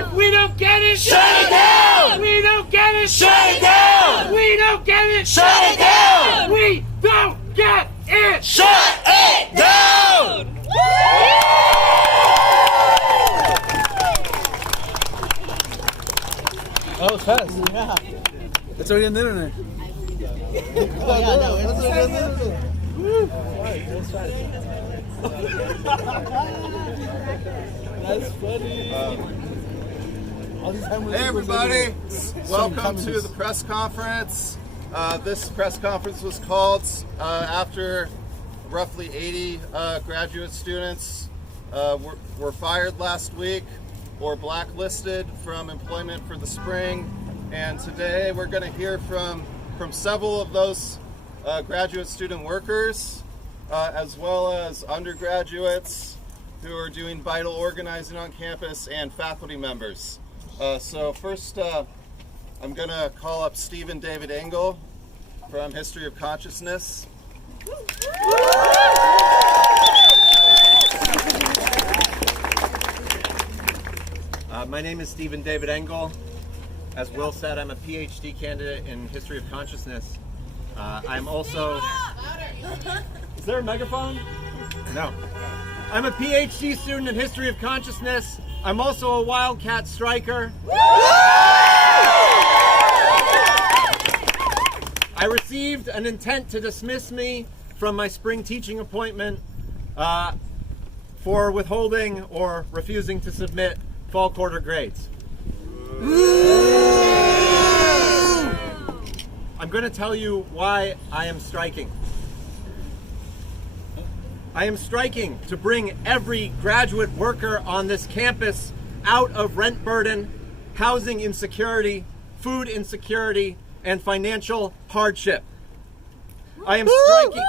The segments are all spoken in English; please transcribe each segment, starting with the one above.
If we don't get it, shut it down! We don't get it, Shut it down! We don't get it, Shut it down! We don't get it! Shut it down! That was fast. Yeah. It's already on the internet. That's funny. Hey everybody, welcome to the press conference. This press conference was called after roughly 80 graduate students were fired last week or blacklisted from employment for the spring. And today we're going to hear from several of those graduate student workers as well as undergraduates who are doing vital organizing on campus and faculty members. So first, I'm going to call up Stephen David Engel from History of Consciousness. My name is Stephen David Engel. As Will said, I'm a PhD candidate in History of Consciousness. I'm also... Is there a megaphone? No. I'm a PhD student in History of Consciousness. I'm also a WildCat striker. I received an intent to dismiss me from my spring teaching appointment for withholding or refusing to submit fall quarter grades. I'm going to tell you why I am striking. I am striking to bring every graduate worker on this campus out of rent burden, housing insecurity, food insecurity, and financial hardship. I am striking.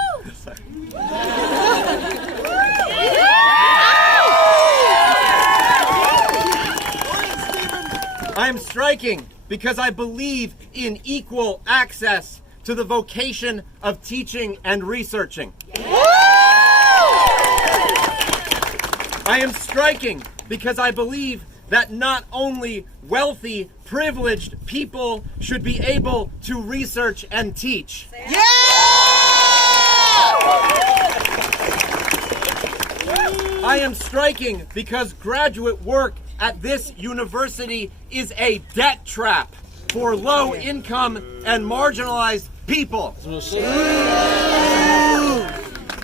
I am striking because I believe in equal access to the vocation of teaching and researching. I am striking because I believe that not only wealthy, privileged people should be able to research and teach. Yeah! I am striking because graduate work at this university is a debt trap for low-income and marginalized people.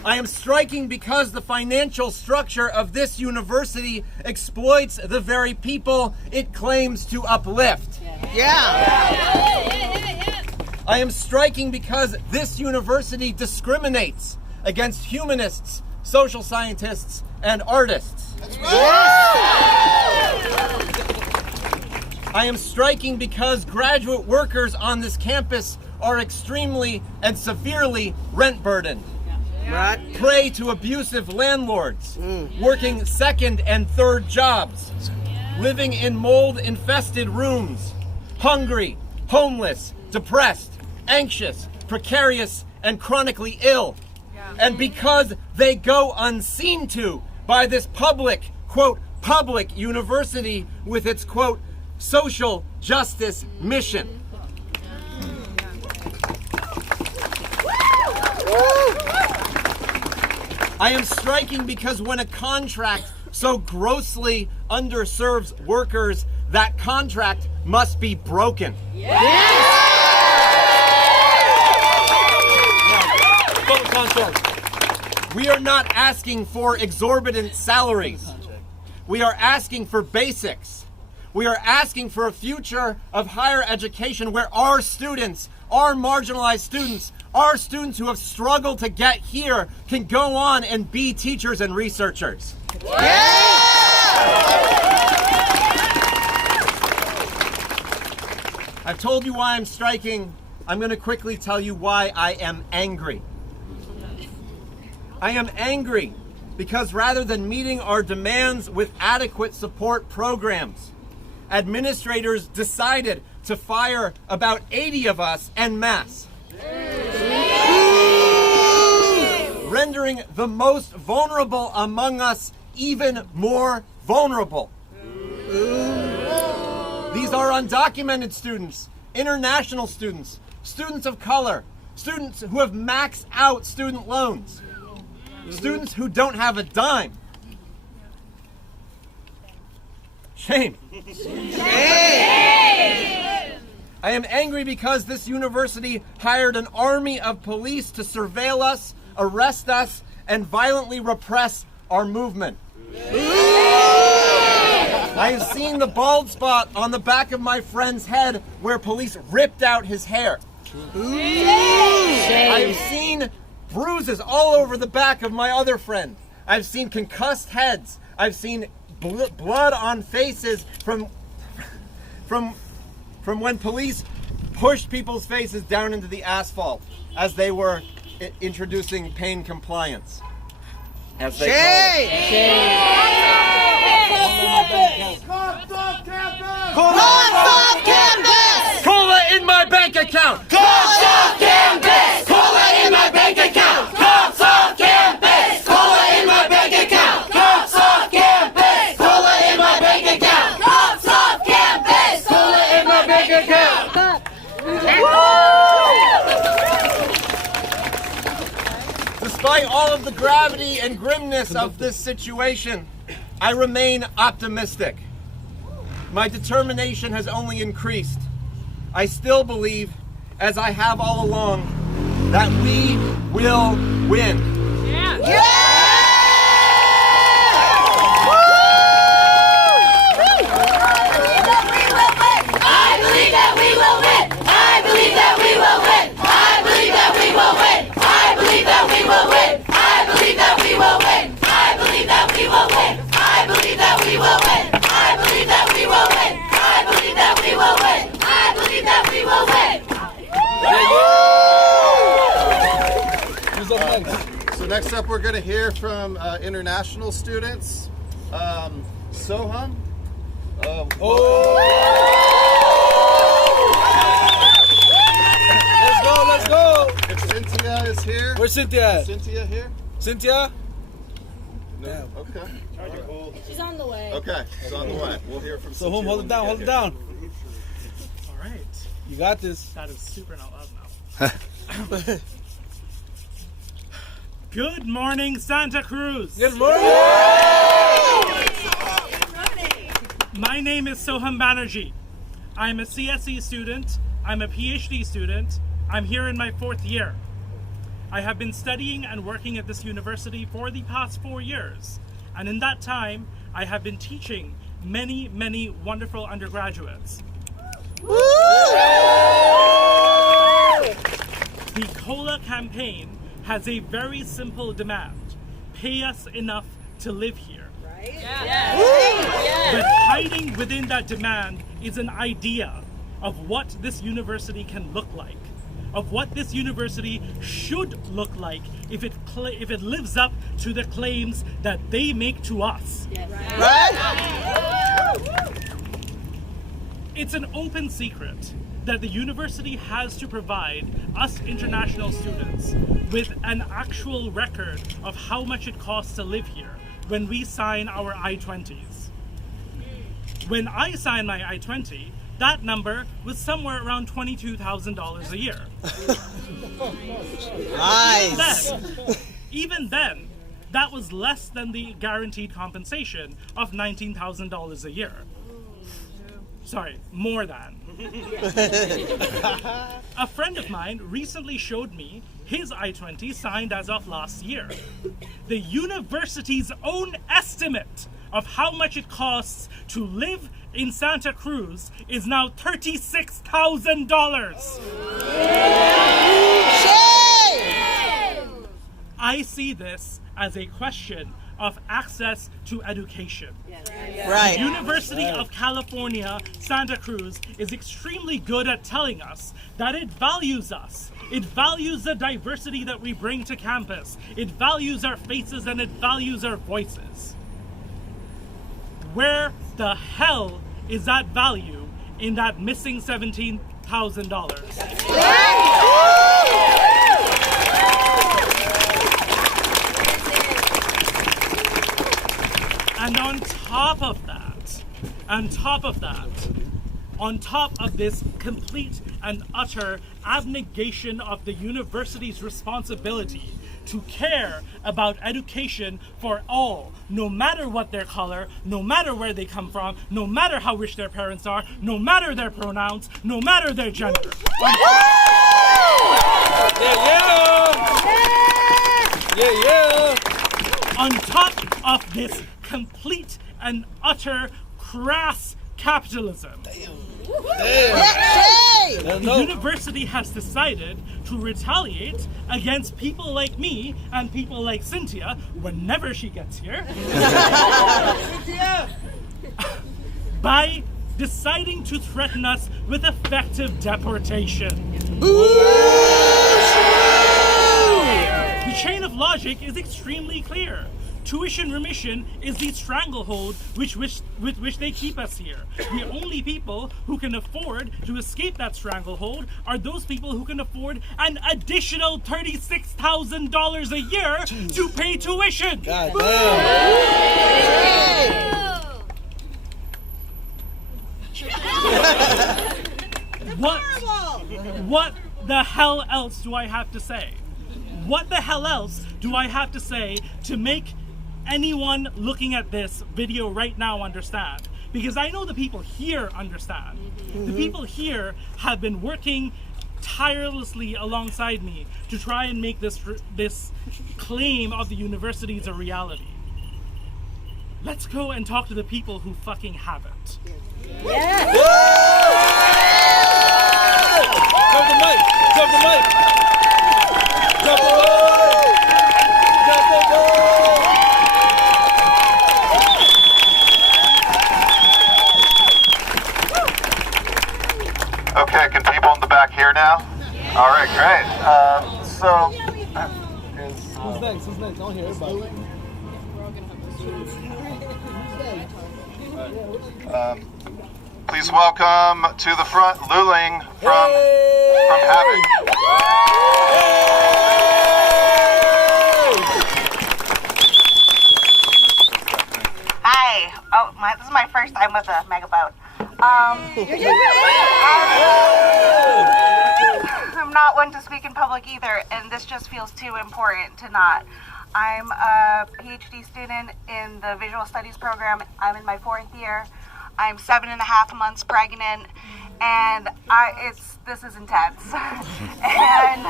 I am striking because the financial structure of this university exploits the very people it claims to uplift. I am striking because this university discriminates against humanists, social scientists, and artists. I am striking because graduate workers on this campus are extremely and severely rent burdened. Prey to abusive landlords, working second and third jobs, living in mold-infested rooms, hungry, homeless, depressed, anxious, precarious, and chronically ill. And because they go unseen to by this public, quote, public university with its, quote, social justice mission. I am striking because when a contract so grossly underserves workers, that contract must be broken. We are not asking for exorbitant salaries. We are asking for basics. We are asking for a future of higher education where our students, our marginalized students, our students who have struggled to get here can go on and be teachers and researchers. I've told you why I'm striking. I'm going to quickly tell you why I am angry. I am angry because rather than meeting our demands with adequate support programs, administrators decided to fire about 80 of us en masse, rendering the most vulnerable among us even more vulnerable. These are undocumented students, international students, students of color, students who have maxed out student loans, students who don't have a dime. Shame. I am angry because this university hired an army of police to surveil us, arrest us, and violently repress our movement. I have seen the bald spot on the back of my friend's head where police ripped out his hair. I have seen bruises all over the back of my other friend. I've seen concussed heads. I've seen blood on faces from when police pushed people's faces down into the asphalt as they were introducing pain compliance. As they call it. Cops off campus! Cola in my bank account! Cops off campus! Cola in my bank account! Cops off campus! Cola in my bank account! Cops off campus! Cola in my bank account! Cops off campus! Cola in my bank account! Despite all of the gravity and grimness of this situation, I remain optimistic. My determination has only increased. I still believe, as I have all along, that we will win. I believe that we will win! I believe that we will win! I believe that we will win! I believe that we will win! I believe that we will win! I believe that we will win! I believe that we will win! I believe that we will win! I believe that we will win! I believe that we will win! Who's up next? So next up, we're going to hear from international students. Soham. Let's go. If Cynthia is here. Where's Cynthia at? Cynthia here? Cynthia? No. Okay. She's on the way. Okay. It's on the way. We'll hear from So Cynthia. home, hold it when down, we hold get it down. All right. You got this. That is super not loud now. Good morning, Santa Cruz. Good morning. My name is Soham Banerjee. I'm a CSE student. I'm a PhD student. I'm here in my 4th year. I have been studying and working at this university for the past 4 years. And in that time, I have been teaching many, many wonderful undergraduates. The COLA campaign has a very simple demand. Pay us enough to live here. But hiding within that demand is an idea of what this university can look like, of what this university should look like if it lives up to the claims that they make to us. It's an open secret that the university has to provide us international students with an actual record of how much it costs to live here when we sign our I-20s. When I signed my I-20, that number was somewhere around $22,000 a year. Nice! Even then, that was less than the guaranteed compensation of $19,000 a year. Sorry, more than. A friend of mine recently showed me his I-20 signed as of last year. The university's own estimate of how much it costs to live in Santa Cruz is now $36,000. I see this as a question of access to education. Right. The University of California, Santa Cruz is extremely good at telling us that it values us. It values the diversity that we bring to campus. It values our faces and it values our voices. Where the hell is that value in that missing $17,000? And on top of that, On top of this complete and utter abnegation of the university's responsibility to care about education for all, no matter what their color, no matter where they come from, no matter how rich their parents are, no matter their pronouns, no matter their gender. On top of this complete and utter crass capitalism, the university has decided to retaliate against people like me and people like Cynthia whenever she gets here by deciding to threaten us with effective deportation. The chain of logic is extremely clear. Tuition remission is the stranglehold with which they keep us here. The only people who can afford to escape that stranglehold are those people who can afford an additional $36,000 a year to pay tuition. God What the hell else do I have to say? What the hell else do I have to say to make anyone looking at this video right now understand? Because I know the people here understand. The people here have been working tirelessly alongside me to try and make this claim of the universities a reality. Let's go and talk to the people who fucking haven't. Drop the mic! Drop the mic! Drop the mic! Drop the mic! Okay, can people in the back hear now? All right, great. Who's next? Who's next? I don't hear everybody. Please welcome to the front Luling from Havoc. Hi. This is my first time with a mega boat. I'm not one to speak in public either, and this just feels too important to not. I'm a PhD student in the visual studies program. I'm in my 4th year. I'm 7.5 months pregnant, and this is intense. And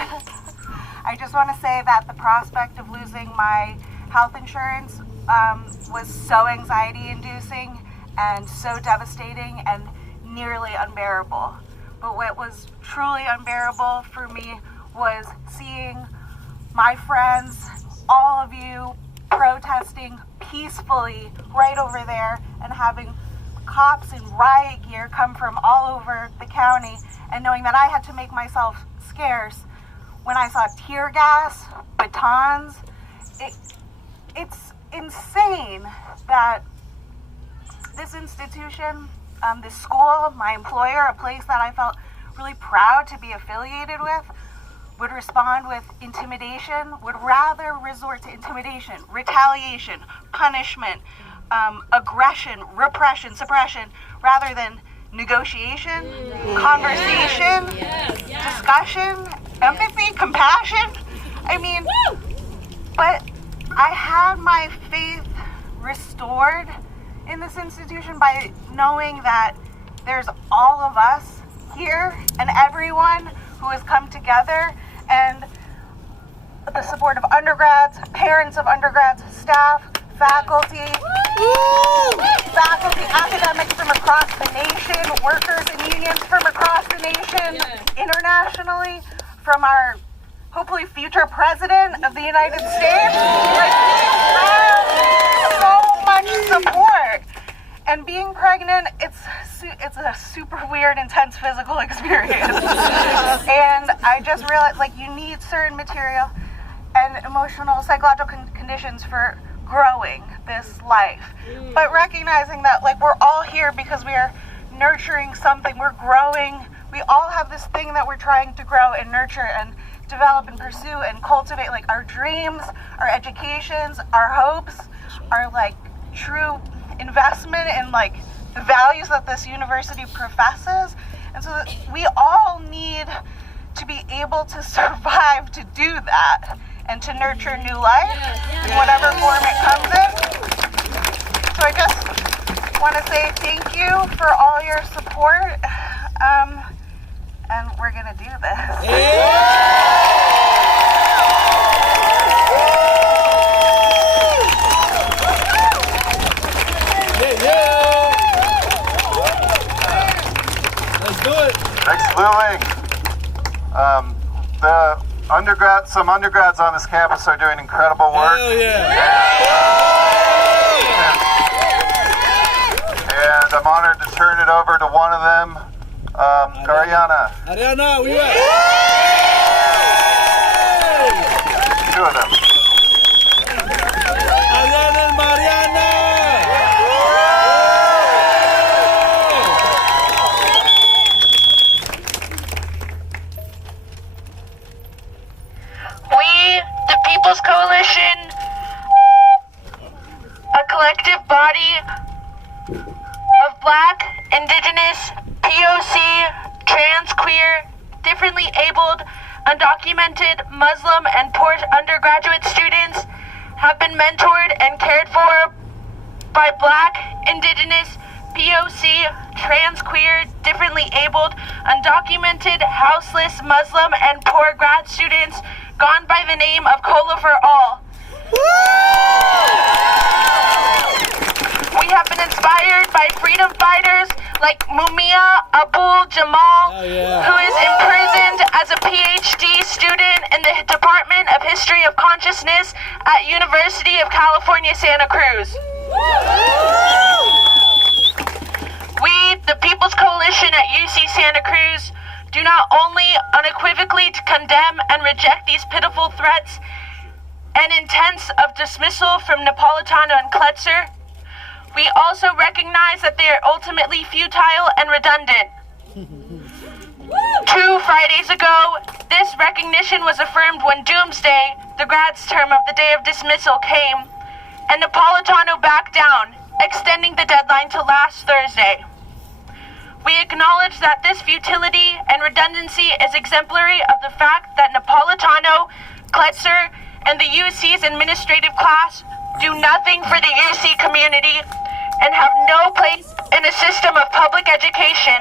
I just want to say that the prospect of losing my health insurance was so anxiety-inducing and so devastating and nearly unbearable. But what was truly unbearable for me was seeing my friends, all of you, protesting peacefully right over there and having cops in riot gear come from all over the county, and knowing that I had to make myself scarce when I saw tear gas, batons. It's insane that this institution, this school, my employer, a place that I felt really proud to be affiliated with, would respond with intimidation, would rather resort to intimidation, retaliation, punishment, aggression, repression, suppression, rather than negotiation, conversation, discussion, empathy, compassion. I mean, but I had my faith restored in this institution by knowing that there's all of us here and everyone who has come together, and the support of undergrads, parents of undergrads, staff, faculty, academics from across the nation, workers and unions from across the nation, internationally, from our hopefully future president of the United States. Like, we have so much support. And being pregnant, it's a super weird, intense physical experience. And I just realized, like, you need certain material and emotional, psychological conditions for growing this life. But recognizing that, like, we're all here because we are nurturing something, we're growing. We all have this thing that we're trying to grow and nurture and develop and pursue and cultivate, like our dreams, our educations, our hopes, our like true investment in like values that this university professes, and so that we all need to be able to survive to do that and to nurture new life in whatever form it comes in. So I just want to say thank you for all your support, and we're gonna do this. Let's do it. Thanks, Luling. Some undergrads on this campus are doing incredible work. Hell yeah. And I'm honored to turn it over to one of them, Ariana. Ariana, we at? Two of them. Ariana and Mariana. We, the People's Coalition, a collective body of Black, Indigenous, POC, trans, queer, differently abled, undocumented, Muslim, and poor undergraduate students, have been mentored and cared for by Black, Indigenous, POC, trans, queer, differently abled, undocumented, houseless, Muslim, and poor grad students gone by the name of Cola for All. We have been inspired by freedom fighters like Mumia Abdul-Jamal, who is imprisoned as a PhD student in the Department of History of Consciousness at University of California, Santa Cruz. We, the People's Coalition at UC Santa Cruz, do not only unequivocally condemn and reject these pitiful threats and intents of dismissal from Napolitano and Kletzer, we also recognize that they are ultimately futile and redundant. 2 Fridays ago, this recognition was affirmed when Doomsday, the grad's term of the day of dismissal, came, and Napolitano backed down, extending the deadline to last Thursday. We acknowledge that this futility and redundancy is exemplary of the fact that Napolitano, Kletzer, and the UC's administrative class do nothing for the UC community and have no place in a system of public education.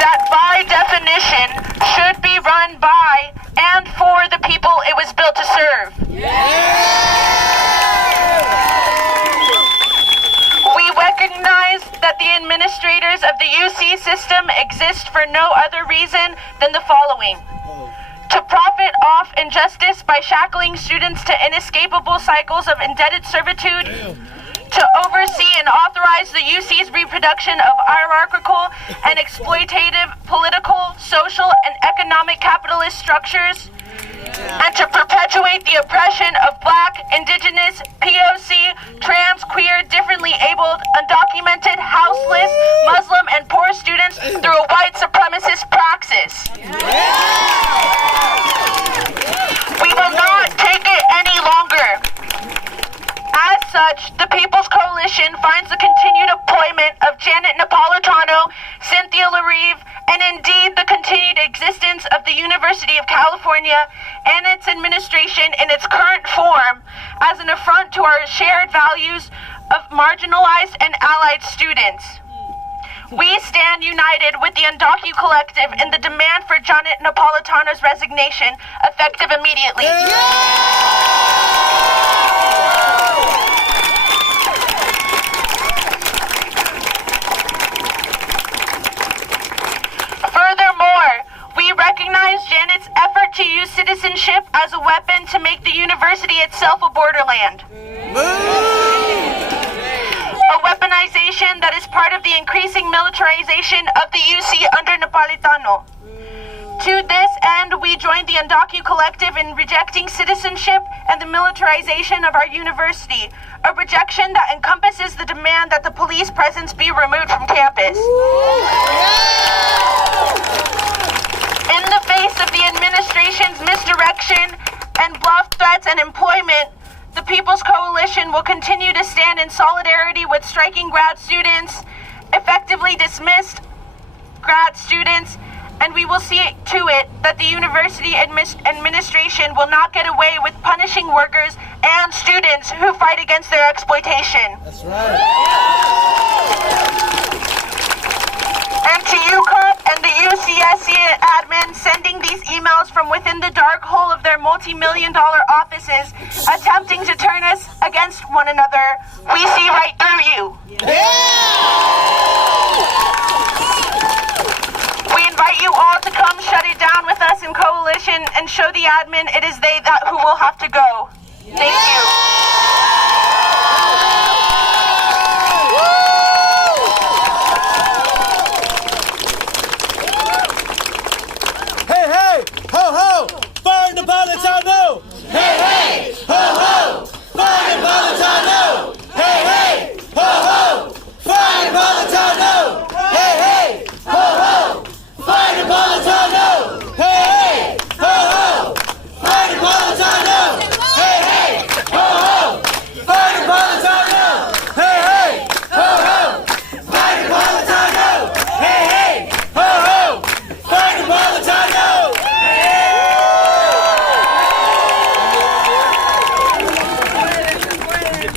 That by definition should be run by and for the people it was built to serve. We recognize that the administrators of the UC system exist for no other reason than the following: to profit off injustice by shackling students to inescapable cycles of indebted servitude, to oversee and authorize the UC's reproduction of hierarchical and exploitative political, social, and economic capitalist structures, and to perpetuate the oppression of Black, Indigenous, POC, trans, queer, differently abled, undocumented, houseless, Muslim, and poor students through a white supremacist praxis. We will not take it any longer. As such, the People's Coalition finds the continued appointment of Janet Napolitano, Cynthia LaRive, and indeed the continued existence of the University of California and its administration in its current form as an affront to our shared values of marginalized and allied students. We stand united with the Undocu Collective in the demand for Janet Napolitano's resignation, effective immediately. Furthermore, we recognize Janet's effort to use citizenship as a weapon to make the university itself a borderland. A weaponization that is part of the increasing militarization of the UC under Napolitano. To this end, we joined the Undocu Collective in rejecting citizenship and the militarization of our university, a rejection that encompasses the demand that the police presence be removed from campus. In the face of the administration's misdirection and bluff threats and employment, the People's Coalition will continue to stand in solidarity with striking grad students, effectively dismissed grad students, and we will see to it that the university administration will not get away with punishing workers and students who fight against their exploitation. That's right. And to UConn and the UCSC admin sending these emails from within the dark hole of their multi-million-dollar offices, attempting to turn us against one another, we see right through you. We invite you all to come shut it down with us in coalition and show the admin it is they that who will have to go. Thank you. Hey, hey, ho, ho, fire Napolitano! Hey, hey, ho, ho, fire Napolitano! Hey, hey, ho, ho, fire Napolitano! Hey, hey, ho, ho, fire Napolitano! Hey, hey, ho, ho, fire Napolitano! Hey, hey, ho, ho, fire Napolitano! Hey, hey, ho, ho, fire Napolitano! Hey, hey, ho, ho, fire Napolitano!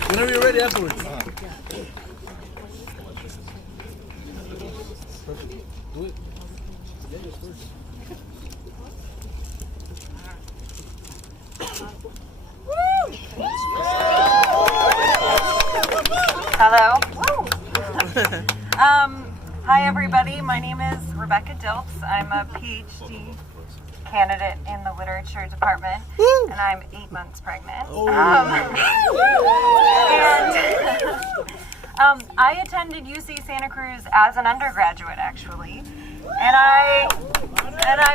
Whenever you're ready, afterwards. Do it. Hello. Hi everybody, my name is Rebecca Diltz. I'm a PhD candidate in the literature department, and I'm 8 months pregnant. I attended UC Santa Cruz as an undergraduate actually, and I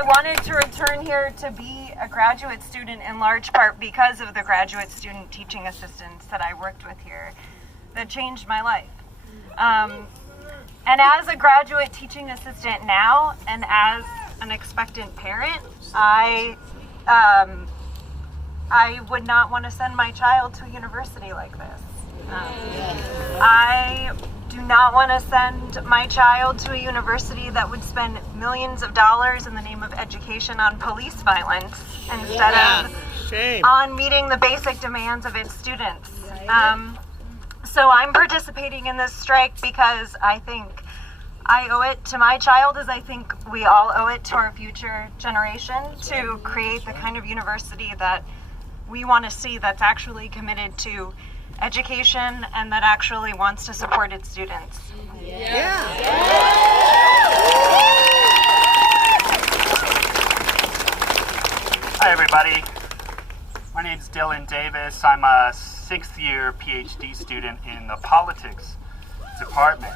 wanted to return here to be a graduate student in large part because of the graduate student teaching assistants that I worked with here that changed my life. And as a graduate teaching assistant now, and as an expectant parent, I would not want to send my child to a university like this. I do not want to send my child to a university that would spend millions of dollars in the name of education on police violence instead of on meeting the basic demands of its students. So I'm participating in this strike because I think I owe it to my child, as I think we all owe it to our future generation, to create the kind of university that we want to see, that's actually committed to education and that actually wants to support its students. Hi everybody, my name's Dylan Davis. I'm a 6th year PhD student in the politics department.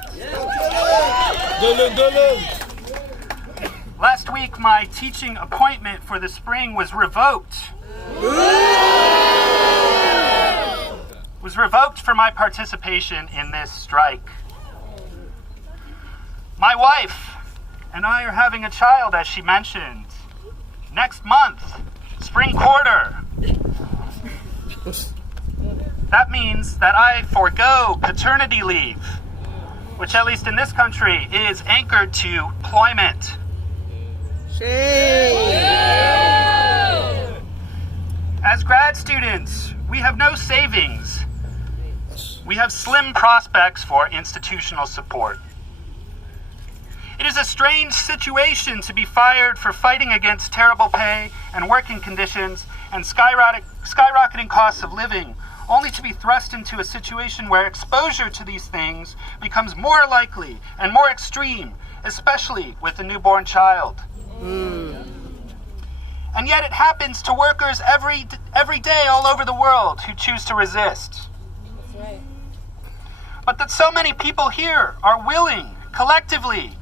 Last week my teaching appointment for the spring was revoked. Was revoked for my participation in this strike. My wife and I are having a child, as she mentioned, next month, spring quarter. That means that I forego paternity leave, which at least in this country is anchored to employment. As grad students, we have no savings. We have slim prospects for institutional support. It is a strange situation to be fired for fighting against terrible pay and working conditions and skyrocketing costs of living, only to be thrust into a situation where exposure to these things becomes more likely and more extreme, especially with a newborn child. And yet it happens to workers every day all over the world who choose to resist. That's right. But that so many people here are willing, collectively,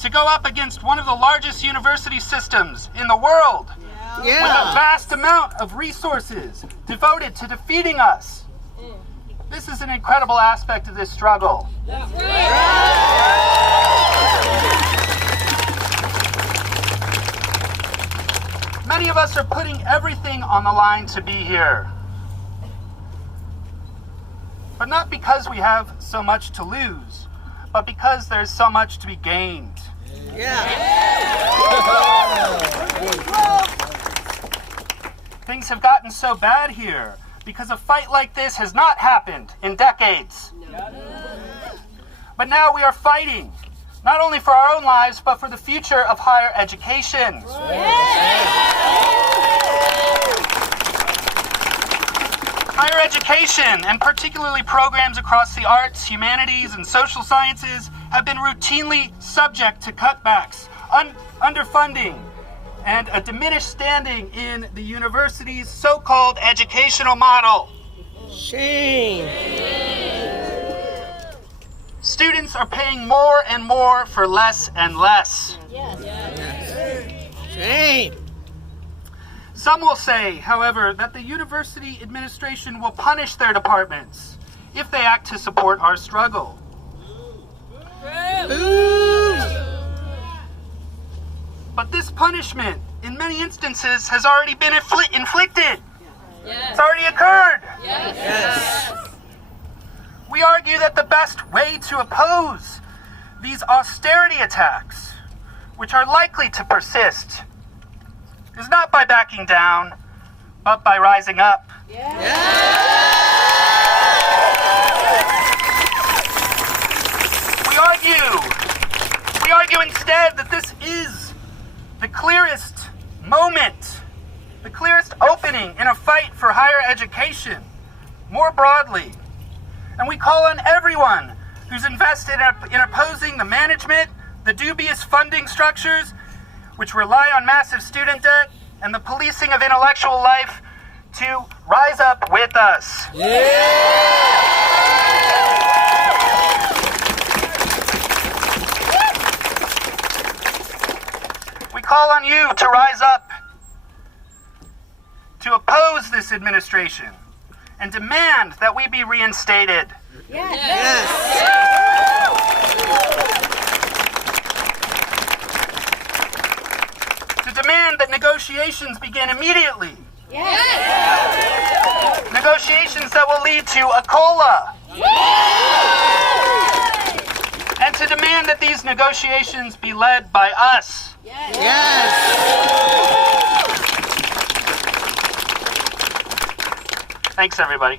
to go up against one of the largest university systems in the world, with a vast amount of resources devoted to defeating us. This is an incredible aspect of this struggle. That's right. Many of us are putting everything on the line to be here. But not because we have so much to lose, but because there's so much to be gained. Things have gotten so bad here because a fight like this has not happened in decades. But now we are fighting, not only for our own lives, but for the future of higher education. Higher education, and particularly programs across the arts, humanities, and social sciences, have been routinely subject to cutbacks, underfunding, and a diminished standing in the university's so-called educational model. Shame. Students are paying more and more for less and less. Shame. Some will say, however, that the university administration will punish their departments if they act to support our struggle. But this punishment, in many instances, has already been inflicted. It's already occurred. We argue that the best way to oppose these austerity attacks, which are likely to persist, is not by backing down, but by rising up. We argue instead that this is the clearest moment, the clearest opening in a fight for higher education, more broadly. And we call on everyone who's invested in opposing the management, the dubious funding structures, which rely on massive student debt, and the policing of intellectual life, to rise up with us. We call on you to rise up, to oppose this administration, and demand that we be reinstated. To demand that negotiations begin immediately. Negotiations that will lead to a COLA. And to demand that these negotiations be led by us. Thanks, everybody.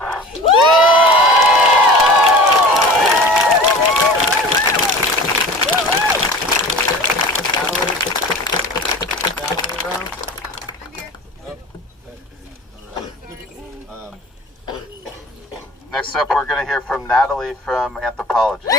Next up, we're going to hear from Natalie from Anthropology. Good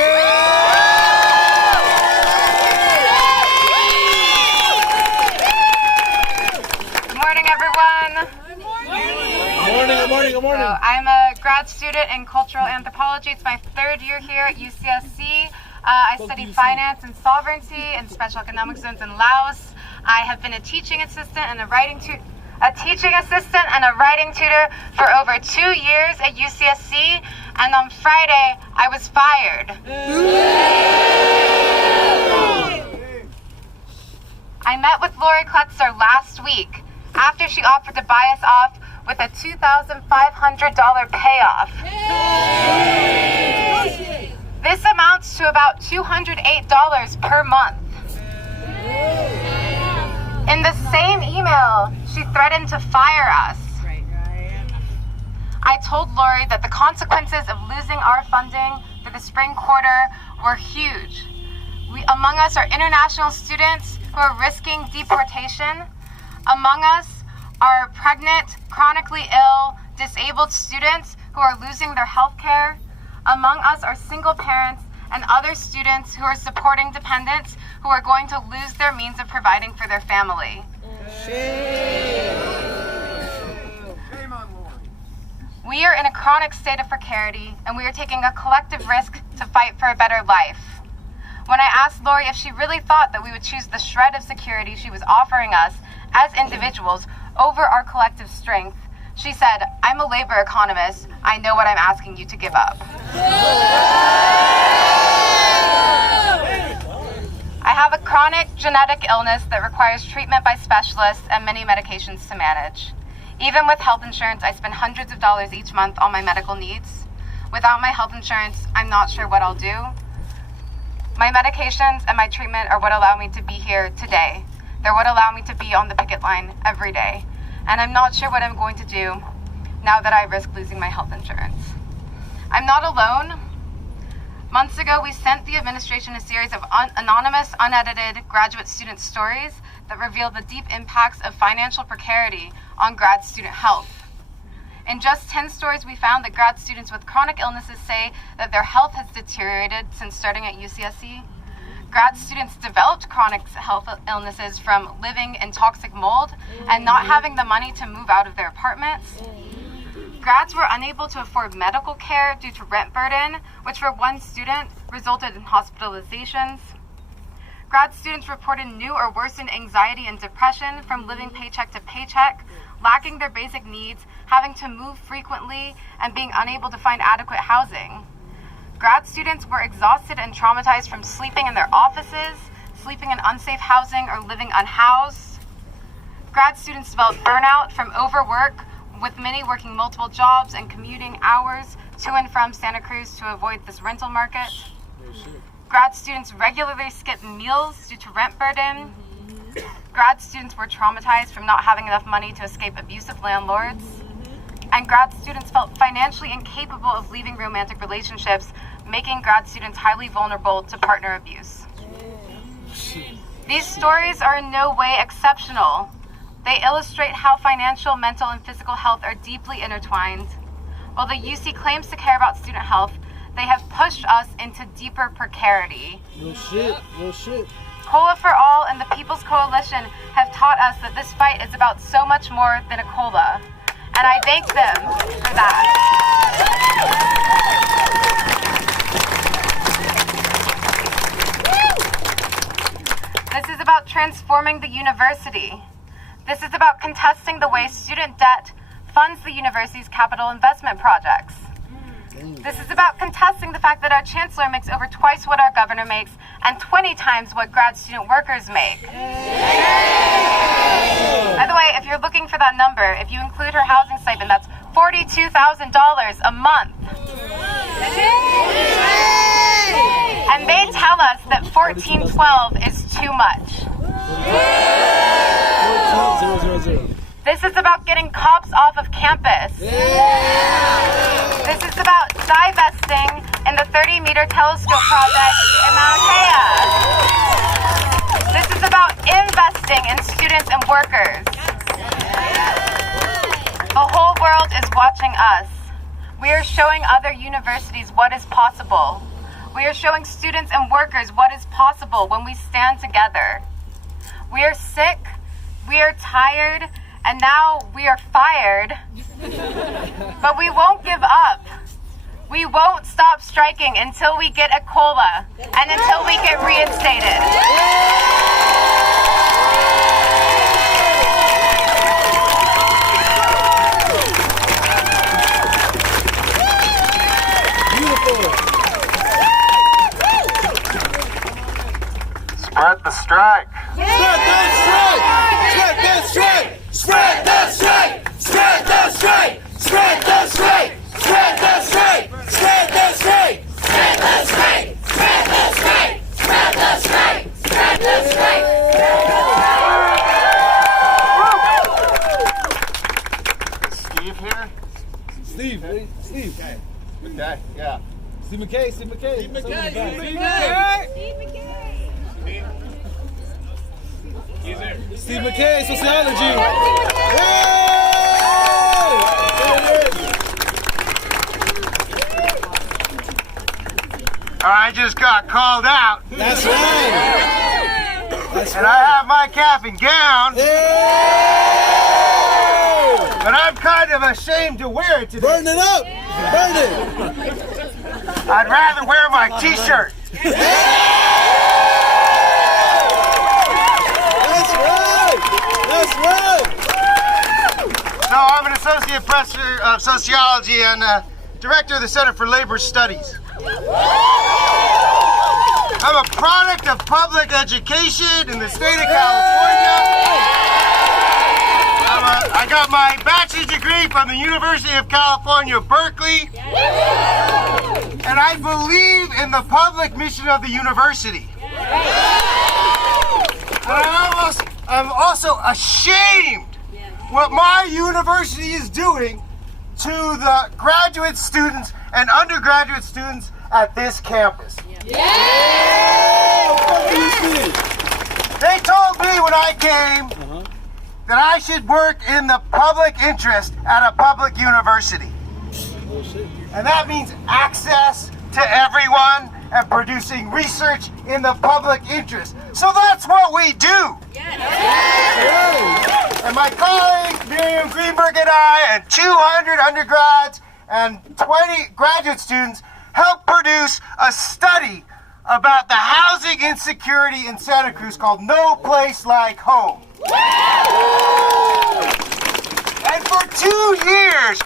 morning, everyone. Good morning. So I'm a grad student in cultural anthropology. It's my third year here at UCSC. I study finance and sovereignty and special economic zones in Laos. I have been a teaching assistant and a writing tutor for over 2 years at UCSC, and on Friday I was fired. I met with Lori Klutzer last week after she offered to buy us off with a $2,500 payoff. This amounts to about $208 per month. In the same email, she threatened to fire us. I told Lori that the consequences of losing our funding for the spring quarter were huge. Among us are international students who are risking deportation. Among us are pregnant, chronically ill, disabled students who are losing their health care. Among us are single parents and other students who are supporting dependents who are going to lose their means of providing for their family. We are in a chronic state of precarity, and we are taking a collective risk to fight for a better life. When I asked Lori if she really thought that we would choose the shred of security she was offering us as individuals over our collective strength, she said, "I'm a labor economist. I know what I'm asking you to give I have a chronic genetic illness that requires treatment by specialists and many medications to manage. Even with health insurance, I spend hundreds of dollars each month on my medical needs. Without my health insurance, I'm not sure what I'll do. My medications and my treatment are what allow me to be here today. They're what allow me to be on the picket line every day. And I'm not sure what I'm going to do now that I risk losing my health insurance. I'm not alone. Months ago, we sent the administration a series of anonymous, unedited graduate student stories that reveal the deep impacts of financial precarity on grad student health. In just 10 stories, we found that grad students with chronic illnesses say that their health has deteriorated since starting at UCSC. Grad students developed chronic health illnesses from living in toxic mold and not having the money to move out of their apartments. Grads were unable to afford medical care due to rent burden, which for one student resulted in hospitalizations. Grad students reported new or worsened anxiety and depression from living paycheck to paycheck, lacking their basic needs, having to move frequently, and being unable to find adequate housing. Grad students were exhausted and traumatized from sleeping in their offices, sleeping in unsafe housing, or living unhoused. Grad students developed burnout from overwork, with many working multiple jobs and commuting hours to and from Santa Cruz to avoid this rental market. Grad students regularly skip meals due to rent burden. Grad students were traumatized from not having enough money to escape abusive landlords. And grad students felt financially incapable of leaving romantic relationships, making grad students highly vulnerable to partner abuse. These stories are in no way exceptional. They illustrate how financial, mental, and physical health are deeply intertwined. While the UC claims to care about student health, they have pushed us into deeper precarity. No shit, no shit. COLA for All and the People's Coalition have taught us that this fight is about so much more than a COLA. And I thank them for that. This is about transforming the university. This is about contesting the way student debt funds the university's capital investment projects. This is about contesting the fact that our chancellor makes over twice what our governor makes and 20 times what grad student workers make. By the way, if you're looking for that number, if you include her housing stipend, that's $42,000 a month. And they tell us that $14.12 is too much. This is about getting cops off of campus. This is about divesting in the 30-meter telescope project in Mauna Kea. This is about investing in students and workers. The whole world is watching us. We are showing other universities what is possible. We are showing students and workers what is possible when we stand together. We are sick, we are tired, and now we are fired. But we won't give up. We won't stop striking until we get a COLA and until we get reinstated. Spread the strike. Spread that strike! Spread that strike! Spread the strike! Spread the strike! Spread the strike! Spread the strike! Spread the strike! Spread the strike! Spread the strike! Spread the strike! Spread the strike! Is Steve here? Steve, hey, Steve. Okay, yeah. Steve McKay, Steve McKay. Steve McKay, Steve Steve Steve McKay, sociology. I just got called out. That's right. That's and I have my cap and gown. But I'm kind of ashamed to wear it today. Burn it up. Burn it. I'd rather wear my t-shirt. That's right. That's right. So I'm an associate professor of sociology and director of the Center for Labor Studies. I'm a product of public education in the state of California. I got my bachelor's degree from the University of California, Berkeley. And I believe in the public mission of the university. And I'm also ashamed what my university is doing to the graduate students and undergraduate students at this campus. They told me when I came that I should work in the public interest at a public university. And that means access to everyone and producing research in the public interest. So that's what we do. And my colleague Miriam Greenberg and I and 200 undergrads and 20 graduate students helped produce a study about the housing insecurity in Santa Cruz called No Place Like Home. And for 2 years,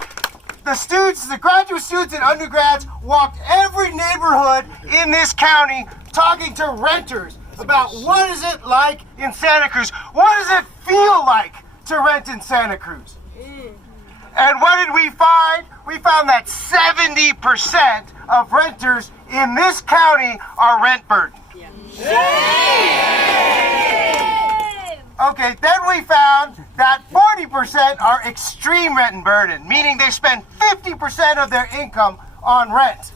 the graduate students and undergrads walked every neighborhood in this county talking to renters about what is it like in Santa Cruz? What does it feel like to rent in Santa Cruz? And what did we find? We found that 70% of renters in this county are rent burdened. Okay, then we found that 40% are extreme rent burden, meaning they spend 50% of their income on rent.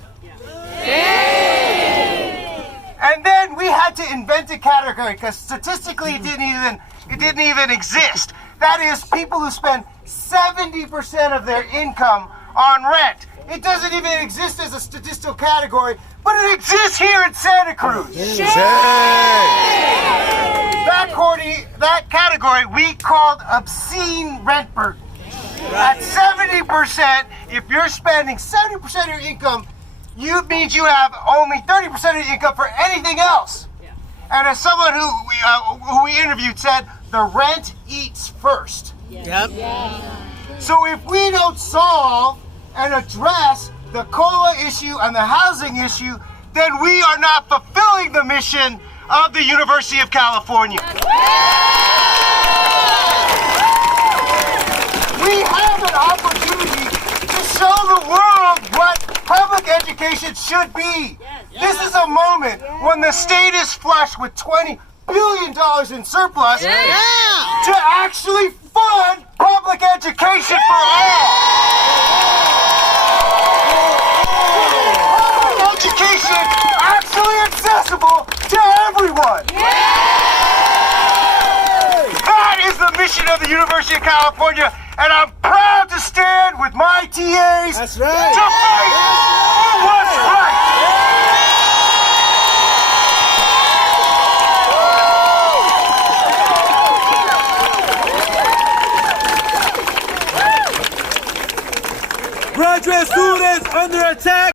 And then we had to invent a category because statistically it didn't even exist. That is, people who spend 70% of their income on rent. It doesn't even exist as a statistical category, but it exists here in Santa Cruz. That category we called obscene rent burden. At 70%, if you're spending 70% of your income, it means you have only 30% of your income for anything else. And as someone who we interviewed said, the rent eats first. So if we don't solve and address the COLA issue and the housing issue, then we are not fulfilling the mission of the University of California. We have an opportunity to show the world what public education should be. This is a moment when the state is flush with $20 billion in surplus to actually fund public education for all. Public education actually accessible to everyone. That is the mission of the University of California, and I'm proud to stand with my TAs to fight for what's right. Graduate students under attack!